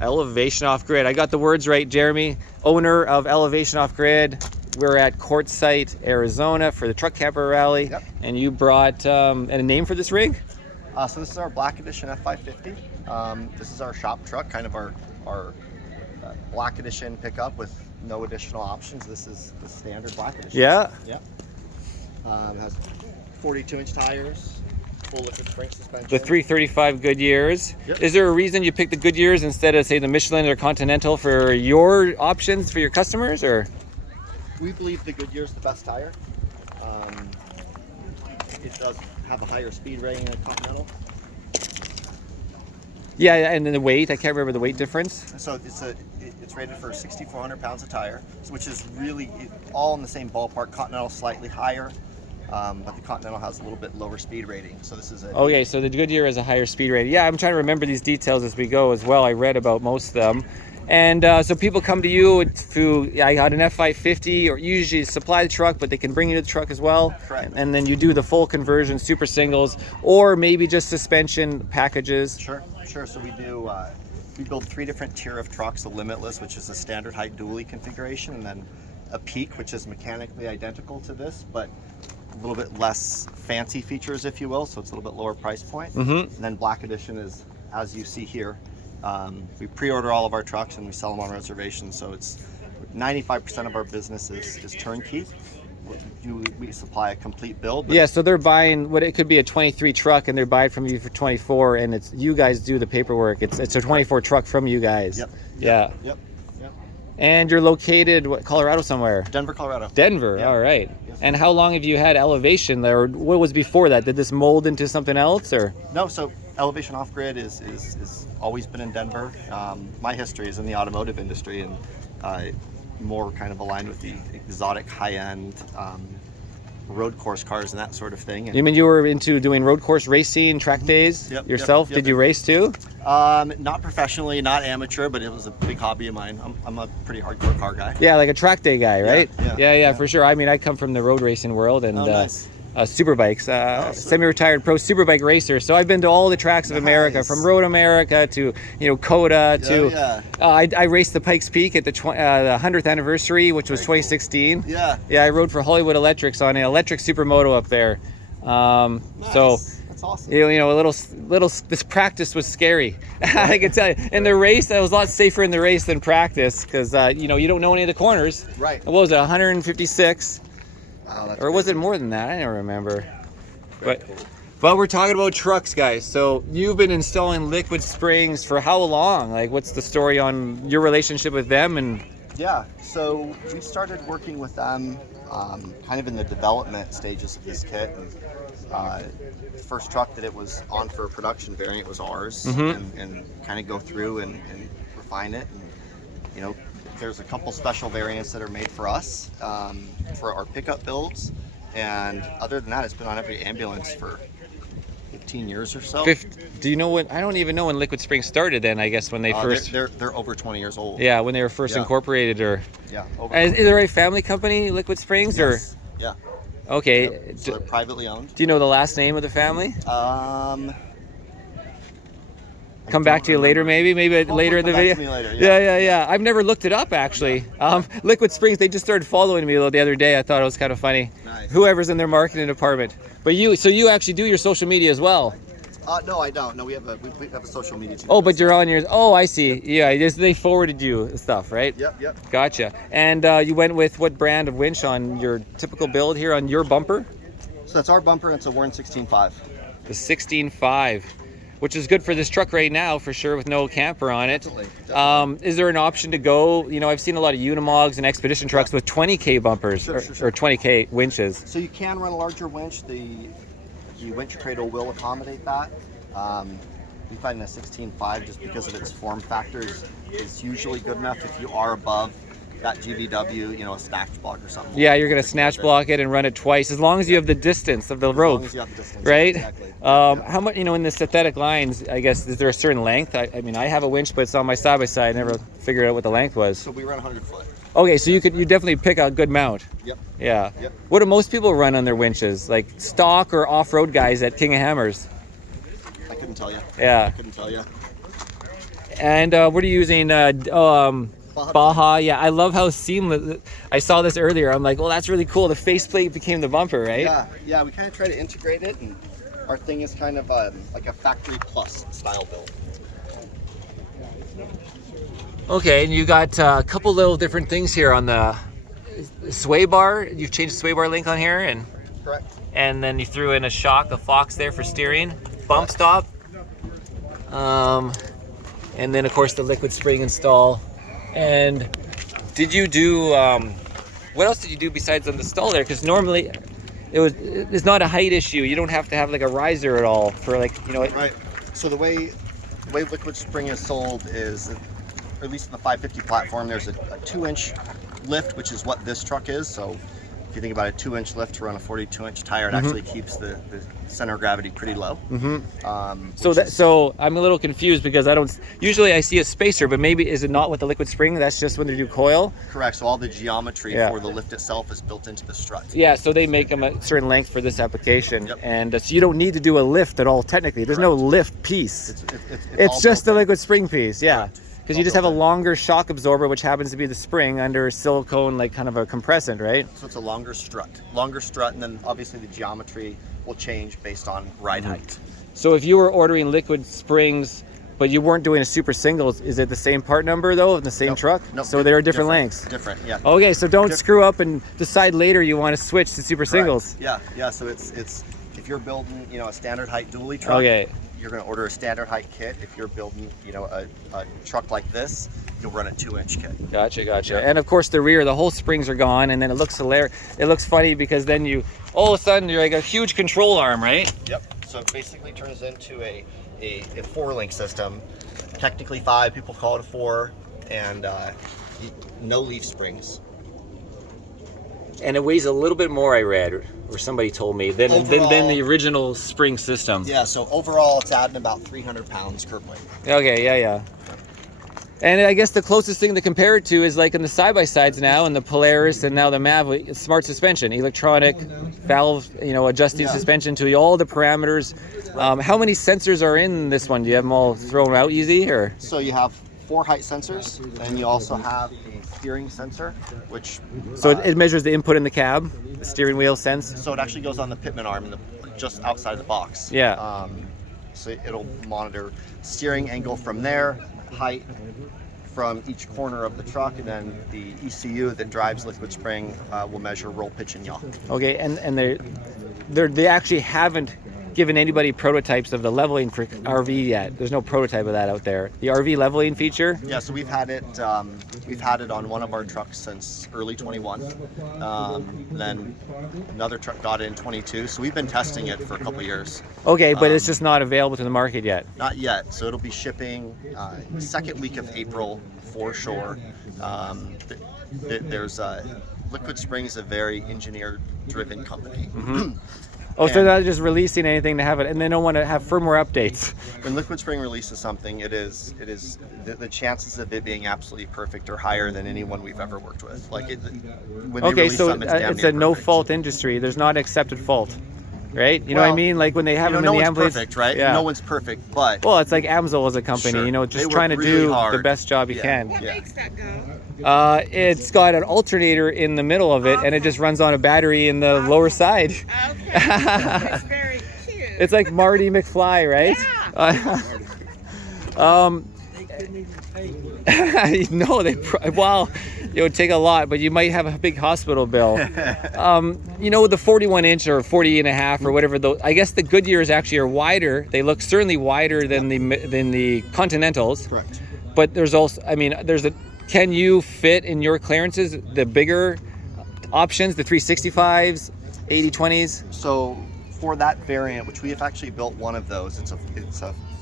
Elevation Off Grid. I got the words right, Jeremy, owner of Elevation Off Grid. We're at Quartzsite, Arizona for the Truck Camper Rally. Yep. And you brought a name for this rig? So this is our Black Edition F550. This is our shop truck, kind of our Black Edition pickup with no additional options. This is the standard Black Edition. Yeah. Yep. Has 42-inch tires, full liquid spring suspension. The 335 Goodyears. Yep. Is there a reason you picked the Goodyears instead of, say, the Michelin or Continental for your options for your customers, or? We believe the Goodyear is the best tire. It does have a higher speed rating than Continental. Yeah, and then the weight, I can't remember the weight difference. So it's rated for 6,400 pounds of tire, which is really all in the same ballpark. Continental slightly higher, but the Continental has a little bit lower speed rating. So this is a... Okay, so the Goodyear has a higher speed rating. Yeah, I'm trying to remember these details as we go as well. I read about most of them. And so people come to you to, I got an F550, or you usually supply the truck, but they can bring you to the truck as well. Correct. And then you do the full conversion, super singles, or maybe just suspension packages. Sure. So we do, we build 3 different tier of trucks: a Limitless, which is a standard height dually configuration, and then a Peak, which is mechanically identical to this, but a little bit less fancy features, if you will. So it's a little bit lower price point. And then Black Edition is, as you see here. We pre-order all of our trucks and we sell them on reservation, so it's 95% of our business is turnkey. We supply a complete build. Yeah, so they're buying what it could be a 23 truck, and they're buying from you for 24, and it's you guys do the paperwork. It's a 24 truck from you guys. Yep. Yeah. Yep. And you're located, Colorado somewhere? Denver, Colorado. Denver. Yeah. All right. Yes. And how long have you had Elevation there? Or what was before that? Did this mold into something else, or? No. So Elevation Off Grid is always been in Denver. My history is in the automotive industry, and more kind of aligned with the exotic, high-end road course cars and that sort of thing. And You mean you were into doing road course racing, track days yourself? Yep. Did you race too? Not professionally, not amateur, but it was a big hobby of mine. I'm a pretty hardcore car guy. Yeah, like a track day guy, right? Yeah, for sure. I mean, I come from the road racing world, and nice. super bikes, semi-retired pro superbike racer. So I've been to all the tracks of America, from Road America to Coda to. I raced the Pikes Peak at the 100th anniversary, which was 2016. Yeah. Yeah, I rode for Hollywood Electrics on an electric supermoto up there. Nice. So. That's awesome. A little. This practice was scary. I can tell you. In the race, I was a lot safer in the race than practice because you don't know any of the corners. Right. What was it? 156. Wow, Or was it more than that? I don't remember. But we're talking about trucks, guys. So you've been installing liquid springs for how long? Like, what's the story on your relationship with them? And Yeah, so we started working with them kind of in the development stages of this kit. And, the first truck that it was on for a production variant was ours, and kind of go through and refine it. And, there's a couple special variants that are made for us for our pickup builds. And other than that, it's been on every ambulance for 15 years or so. Do you know when? I don't even know when Liquid Springs started. Then I guess when they first. They're over 20 years old. Yeah, when they were first incorporated, or. Yeah. Is there a family company, Liquid Springs, Yes. or? Yeah. Okay. Yep. So they're privately owned. Do you know the last name of the family? I Come back to you later, maybe later in the video. Later, yeah. I've never looked it up actually. Liquid Springs, they just started following me the other day. I thought it was kind of funny. Nice. Whoever's in their marketing department. But you actually do your social media as well. No, I don't. No, we have a social media team. Oh, but you're on yours. Oh, I see. Yeah, they forwarded you stuff, right? Yep. Gotcha. And you went with what brand of winch on your typical build here on your bumper? So that's our bumper, and it's a Warren 16.5. The 16.5. Which is good for this truck right now, for sure, with no camper on it. Definitely. Is there an option to go? I've seen a lot of Unimogs and Expedition trucks with 20K bumpers Sure. or 20K winches. So you can run a larger winch. The winch cradle will accommodate that. We find the 16.5, just because of its form factors, is usually good enough if you are above that GVW, a snatch block or something. Yeah, you're going to snatch block it and run it twice, as long as you have the distance of the rope. As long as you have the distance, right? Exactly. How much, in the synthetic lines, I guess, is there a certain length? I mean, I have a winch, but it's on my side-by-side. I never figured out what the length was. So we run 100 foot. Okay, so you definitely pick a good mount. Yep. Yeah. Yep. What do most people run on their winches? Like stock or off-road guys at King of Hammers? I couldn't tell you. Yeah. I couldn't tell you. And what are you using? Baja. Yeah, I love how seamless. I saw this earlier. I'm like, well, that's really cool. The faceplate became the bumper, right? Yeah. We kind of try to integrate it, and our thing is kind of like a factory plus style build. Okay, and you got a couple little different things here on the sway bar. You've changed the sway bar link on here, and correct. And then you threw in a shock, a Fox there for steering, bump stop, and then of course the liquid spring install. And did you do what else did you do besides on the stall there? Because normally it's not a height issue. You don't have to have like a riser at all for like, you know. Right. So the way liquid spring is sold is, or at least in the 550 platform, there's a 2-inch lift, which is what this truck is. So if you think about a 2-inch lift to run a 42-inch tire, it actually keeps the center of gravity pretty low. So I'm a little confused because usually I see a spacer, but maybe is it not with the liquid spring? That's just when they do coil? Correct. So all the geometry for the lift itself is built into the strut. Yeah, so they make them a certain length for this application. Yep. And so you don't need to do a lift at all technically. There's no lift piece. It's just the liquid spring piece, yeah. Because you just have a longer shock absorber, which happens to be the spring under silicone, like kind of a compressant, right? So it's a longer strut, and then obviously the geometry will change based on ride height. So if you were ordering liquid springs, but you weren't doing a super singles, is it the same part number though, in the same truck? Nope. So they're different lengths? Different, yeah. Okay, so don't screw up and decide later you want to switch to super singles. Yeah, so it's if you're building, a standard height dually truck, you're going to order a standard height kit. If you're building, a truck like this, you'll run a 2-inch kit. Gotcha. Yeah. And of course the rear, the whole springs are gone, and then it looks hilarious. It looks funny because then all of a sudden you're like a huge control arm, right? Yep. So it basically turns into a 4-link system. Technically 5, people call it a 4, and no leaf springs. And it weighs a little bit more, I read, or somebody told me, than the original spring system. Yeah, so overall it's adding about 300 pounds curb weight. Okay, yeah. And I guess the closest thing to compare it to is like in the side-by-sides now, and the Polaris and now the Mav, smart suspension, electronic valve, adjusting suspension to all the parameters. How many sensors are in this one? Do you have them all thrown out easy, or? So you have 4 height sensors, and you also have a steering sensor, which... So it measures the input in the cab, the steering wheel sense? So it actually goes on the pitman arm just outside the box. Yeah. So it'll monitor steering angle from there, height from each corner of the truck, and then the ECU that drives liquid spring will measure roll, pitch, and yaw. Okay, and they actually haven't given anybody prototypes of the leveling for RV yet. There's no prototype of that out there. The RV leveling feature? Yeah, so we've had it on one of our trucks since early 21. Then another truck got it in 22. So we've been testing it for a couple years. Okay, but it's just not available to the market yet. Not yet. So it'll be shipping second week of April for sure. There's Liquid Spring is a very engineer-driven company. Oh, so they're not just releasing anything to have it, and they don't want to have firmware updates. When Liquid Spring releases something, it is the chances of it being absolutely perfect are higher than anyone we've ever worked with. When they release something, it's a no-fault industry. There's not accepted fault, right? You know what I mean? Like when they have them in the no one's perfect, right? Yeah. No one's perfect, but it's like Amsoil as a company, just trying to do the best job you can. What makes that go? It's got an alternator in the middle of it, and it just runs on a battery in the lower side. Okay, it's very cute. It's like Marty McFly, right? Yeah. They couldn't even pay. No, it would take a lot, but you might have a big hospital bill. The 41-inch or 40.5 or whatever, I guess the Goodyears actually are wider. They look certainly wider than the Continentals. Correct. But there's also, can you fit in your clearances the bigger options, the 365s, 80/20s? So for that variant, which we have actually built one of those, it's a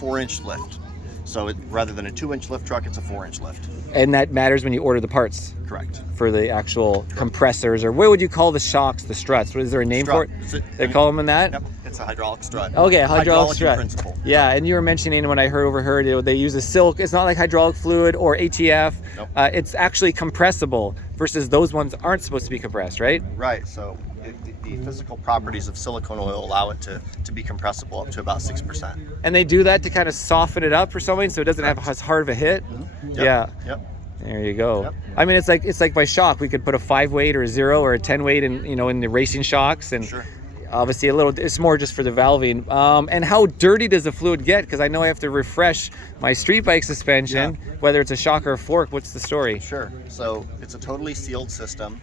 4-inch lift. So rather than a 2-inch lift truck, it's a 4-inch lift. And that matters when you order the parts? Correct. For the actual compressors, or what would you call the shocks, the struts? Is there a name for it? They call them in that? Yep, it's a hydraulic strut. Okay, hydraulic strut. Principle. Yeah, and you were mentioning when I overheard they use a silk. It's not like hydraulic fluid or ATF. Nope. It's actually compressible versus those ones aren't supposed to be compressed, right? Right, so the physical properties of silicone oil allow it to be compressible up to about 6%. And they do that to kind of soften it up for somebody so it doesn't have as hard of a hit. Yep. Yeah. Yep. There you go. Yep. I mean, it's like by shock. We could put a 5 weight or a 0 or a 10 weight in, you know, in the racing shocks, and Sure. obviously it's more just for the valving. And how dirty does the fluid get? Because I know I have to refresh my street bike suspension, whether it's a shock or a fork. What's the story? Sure. So it's a totally sealed system.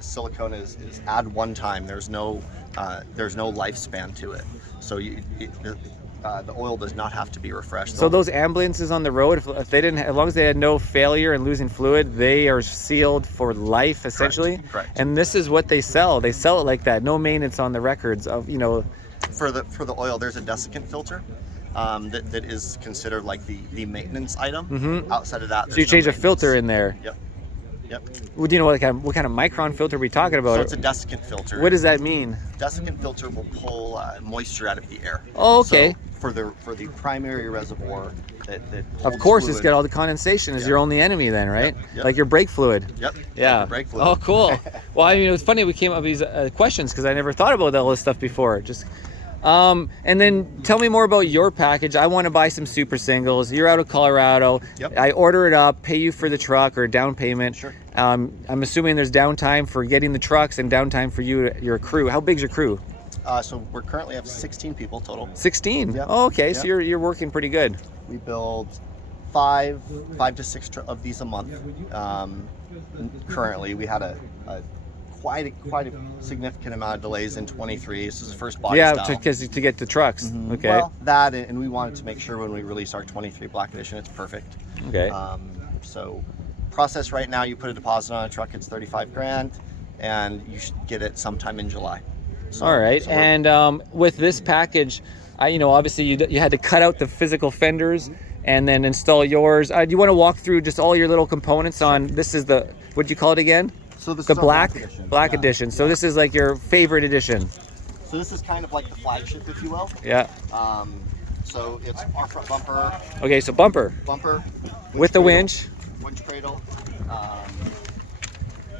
Silicone is add one time. There's no lifespan to it. So the oil does not have to be refreshed. So those ambulances on the road, if they didn't, as long as they had no failure and losing fluid, they are sealed for life, essentially. Correct. And this is what they sell. They sell it like that. No maintenance on the records of, you know. For the oil, there's a desiccant filter that is considered like the maintenance item. Outside of that, So you change a filter in there. Yep. Yep. Well, do you know what kind of micron filter are we talking about? So it's a desiccant filter. What does that mean? Desiccant filter will pull moisture out of the air. Oh, okay. So for the primary reservoir that Of holds course, fluid, it's got all the condensation is your only enemy then, right? Yep. Like your brake fluid. Yep. Yeah. Like brake fluid. Oh, cool. Well, I mean, it was funny we came up with these questions because I never thought about all this stuff before. Just, and then tell me more about your package. I want to buy some super singles. You're out of Colorado. Yep. I order it up, pay you for the truck or down payment. Sure. I'm assuming there's downtime for getting the trucks and downtime for your crew. How big's your crew? So we're currently have 16 people total. 16. Yep. Oh, okay. So Yep. you're working pretty good. We build five to six of these a month. Currently, we had quite a significant amount of delays in 23. This is the first body Yeah, style. to get the trucks. Okay. Well, that and we wanted to make sure when we release our 23 Black Edition, it's perfect. Okay. So, process right now, you put a deposit on a truck, it's 35 grand, and you should get it sometime in July. So, All right. so And with this package, obviously you had to cut out the physical fenders and then install yours. Do you want to walk through just all your little components on? This is the, what'd you call it again? so this The is our black Yeah. edition. So this is like your favorite edition. So this is kind of like the flagship, if you will. Yeah. So it's our front bumper, Okay. So bumper with the cradle, winch. winch cradle.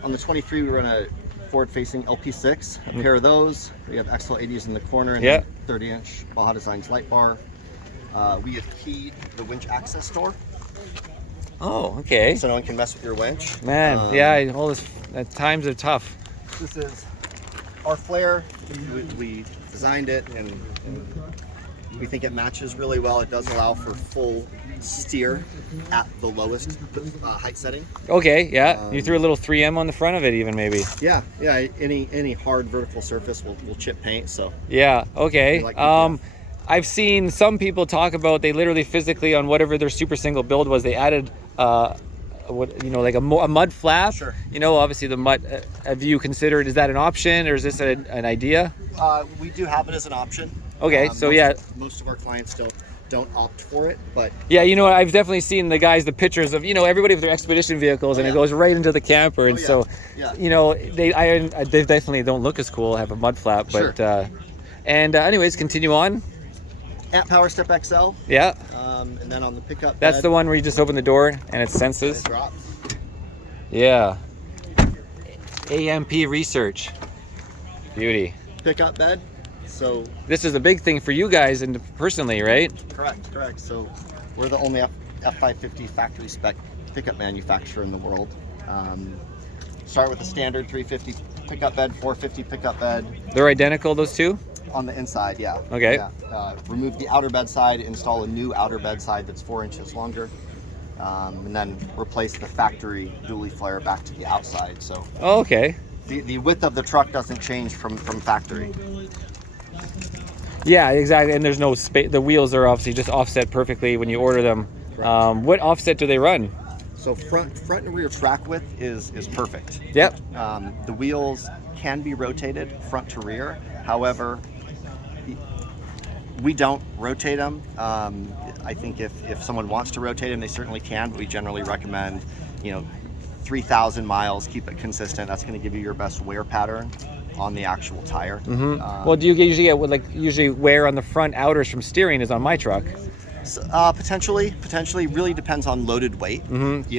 On the 23, we run a forward-facing LP6. A pair of those. We have XL80s in the corner and Yeah. 30-inch Baja Designs light bar. We have keyed the winch access door, Oh, okay. so no one can mess with your winch. Man, yeah. All this times are tough. This is our flare. We designed it, and we think it matches really well. It does allow for full steer at the lowest height setting. Okay. Yeah. You threw a little 3M on the front of it, even maybe. Yeah. Any hard vertical surface will chip paint. So Yeah. Okay. We like PPF. I've seen some people talk about they literally physically on whatever their super single build was, they added like a mud flap. Sure. Obviously the mud. Have you considered, is that an option or is this an idea? we do have it as an option. Okay. So yeah. most of our clients don't opt for it, but Yeah, I've definitely seen the pictures of, everybody with their expedition vehicles, and it goes right into the camper, and so, Yeah. they definitely don't look as cool, have a mud flap, but, Sure. anyways, continue on. at Power Step XL, Yeah, and then on the pickup that's bed, the one where you just open the door and it senses. it drops. Yeah. AMP research. Beauty. Pickup bed. So This is a big thing for you guys and personally, right? correct. So we're the only F550 factory spec pickup manufacturer in the world. Start with a standard 350 pickup bed, 450 pickup bed. They're identical, those two? On the inside, yeah. Okay. Yeah. Remove the outer bed side, install a new outer bed side that's 4 inches longer, and then replace the factory dually flare back to the outside. So Oh, okay. the width of the truck doesn't change from factory. Yeah, exactly. And there's no space. The wheels are obviously just offset perfectly when you order them. What offset do they run? So front and rear track width is perfect. Yep. The wheels can be rotated front to rear. However, we don't rotate them. I think if someone wants to rotate them, they certainly can, but we generally recommend, 3,000 miles, keep it consistent. That's going to give you your best wear pattern on the actual tire. Well, do you usually get usually wear on the front outers from steering is on my truck? Potentially really depends on loaded weight.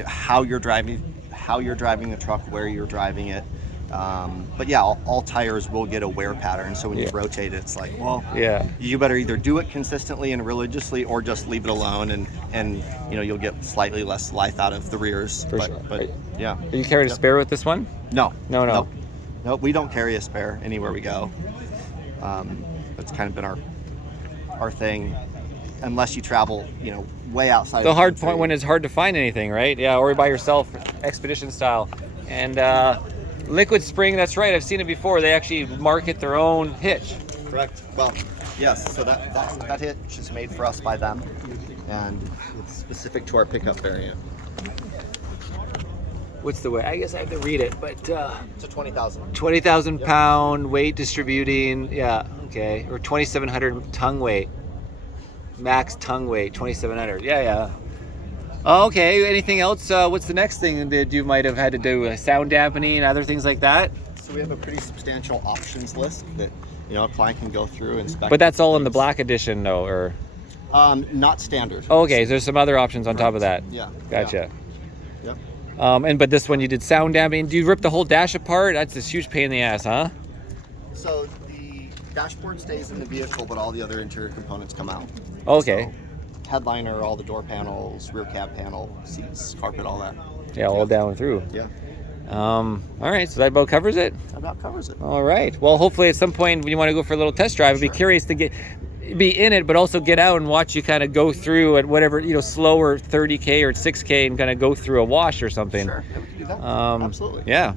How you're driving the truck, where you're driving it. But yeah, all tires will get a wear pattern. So when you rotate it, it's like, well, Yeah. you better either do it consistently and religiously, or just leave it alone, and you know, you'll get slightly less life out of the rears. For sure. But yeah. Are you carrying a spare with this one? No. No. Nope, we don't carry a spare anywhere we go. That's kind of been our thing, unless you travel, you know, way outside. The of hard country. point when it's hard to find anything, right? Yeah, or by yourself, expedition style. And Liquid Spring, that's right. I've seen it before. They actually market their own hitch. Correct. Well, yes. So that hitch is made for us by them, and it's specific to our pickup variant. What's the weight? I guess I have to read it, but It's a 20,000. 20,000 pound weight distributing. Yeah, okay. Or 2,700 tongue weight. Max tongue weight, 2,700. Yeah. Oh, okay. Anything else? What's the next thing that you might have had to do? Sound dampening, other things like that? So we have a pretty substantial options list that, you know, a client can go through and inspect. But that's all in the black edition, though, or? Not standard. Oh, okay. So there's some other options on top of that. Yeah. Gotcha. Yep. But this one you did sound dampening. Do you rip the whole dash apart? That's a huge pain in the ass, huh? So the dashboard stays in the vehicle, but all the other interior components come out. Okay. So, headliner, all the door panels, rear cab panel, seats, carpet, all that. Yeah, all down through. Yeah. All right, so that about covers it. That about covers it. All right. Well, hopefully at some point when you want to go for a little test drive, I'd be curious to be in it, but also get out and watch you kind of go through at whatever, you know, slower 30K or 6K and kind of go through a wash or something. Sure, yeah, we can do that. Absolutely. Yeah.